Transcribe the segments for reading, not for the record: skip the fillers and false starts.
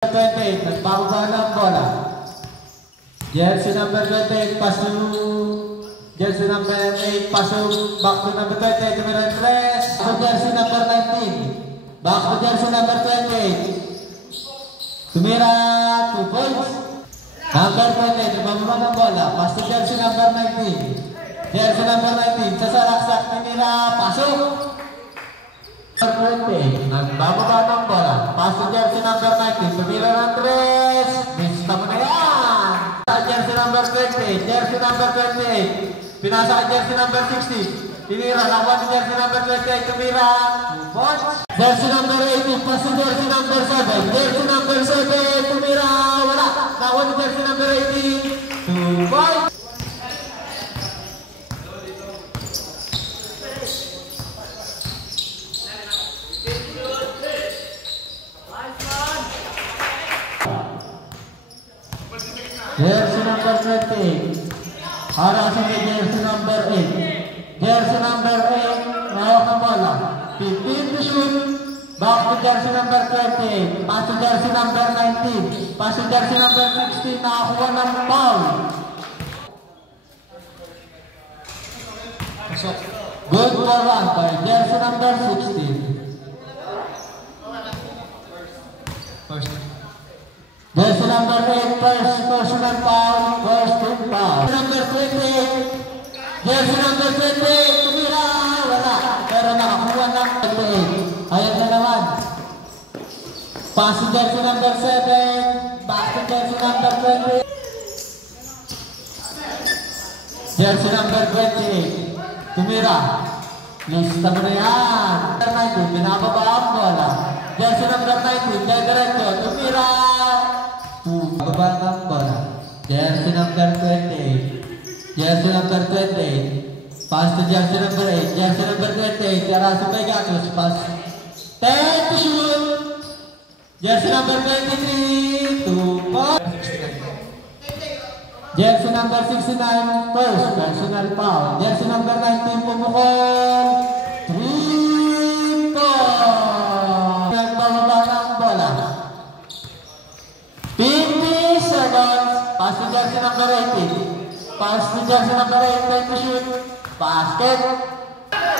28, nagbababa ng bola. Jersey number 28, pass to jersey number 8, pass to back to number 28, number 3. To jersey number 19, back to jersey number 28. Tumira, 2 points. Number 28, nagbababa ng bola, pass to jersey number 19. Jersey number 19, sasalaksak, tumira, pasok. Number 20, nagbababa ng bola, pass to jersey number 19, tumira ng 3, miss na mo na yan! Jersey number 20, jersey number 28, pinasa ka jersey number 60, tinira, lakuan jersey number 28, tumira, 2 points. Jersey number 18, pass to jersey number 7, jersey number 7, tumira, wala, lakuan jersey number 18, 2 points. Jersey number 20, harasin ni jersey number 8. Jersey number 8, nawak ang bola. 15 to shoot. Back to jersey number 20. Pass to jersey number 19. Pass to jersey number 16. Nakakuha ng foul. Good for one by jersey number 16. Jersey number 8, first personal foul, first team foul. Number 20, jersey number 20, tumira, wala. Pero nakakuha ng 28. Ayan na naman. Pass to jersey number 7, back to jersey number 20. Jersey number 28, tumira. Lista mo na yan. Number 19, binababa ang bola. Jersey number 19, diretso, tumira. Baba ng bola. Jersey number 28. Jersey number 28. Pass to jersey number 8. Jersey number 28. Yara sa Pegasus. Pass. 10 to shoot. Jersey number 23. 2 points. Jersey number 69. First personal foul. Jersey number 19. Pumukol. 3 points. Nagbababa ng bola. 50 seconds. Pass to jersey number 18. Pass to jersey number 8. To shoot. Basket.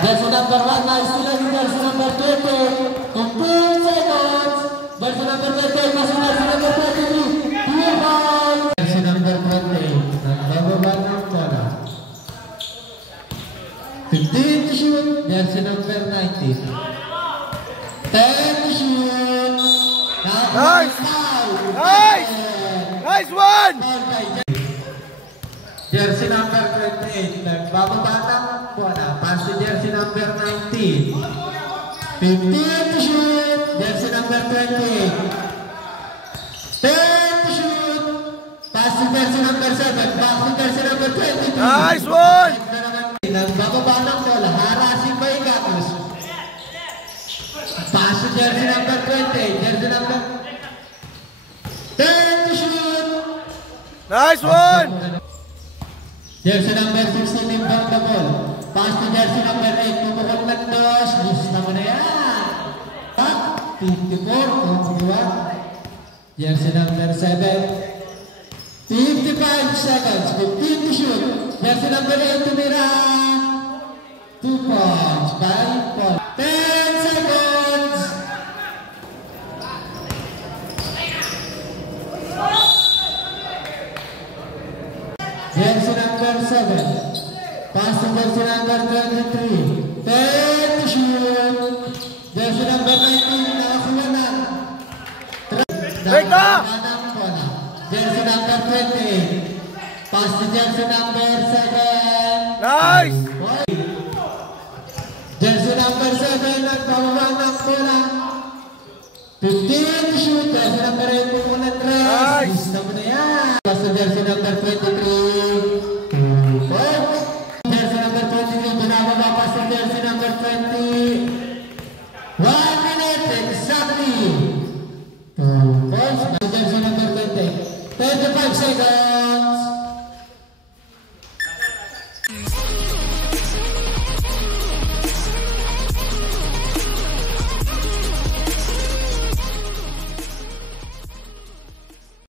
Jersey number 1. Nice steal on jersey number 20. 15 seconds. Jersey number 20. Pass to jersey number 23. 2 points. Jersey number 20. Nagbababa ng bola. 15 to shoot. Jersey number 19. 10 to shoot. Nice! Nice! Nice one! Jersey number 28, nagbababa ng bola. Pass to jersey number 19. 15 to shoot. Jersey number 28. 10 to shoot. Pass to jersey number 7. Back to jersey number 22. Nice one! Nagbababa ng bola. Harasin ba yung Gatos? Pass to jersey number 20. Jersey number 10 to shoot. Nice one! Jersey number 16 inbound the ball. Pass to jersey number 8. Tumukot ng dos. Lista mo na yan. 54. Jersey number 7. 55 seconds. 15 to shoot. Jersey number 8 tumira. 2 points. 5 points. 10 seconds. Jersey number 7. Pass to jersey number 23. 10 to shoot. Jersey number 19. Nakakuha na. Break na! Jersey number 20. Pass to jersey number 7. Nice! Jersey number 7. Nagbababa ng bola. 15 to shoot. Jersey number 8. Pumunang 3. Nice! Lista mo na yan. Pass to jersey number 23. Jersey number 23, binababa pa sa jersey number 20. 1 minute exactly. 2 points. Jersey number 20. 25 seconds.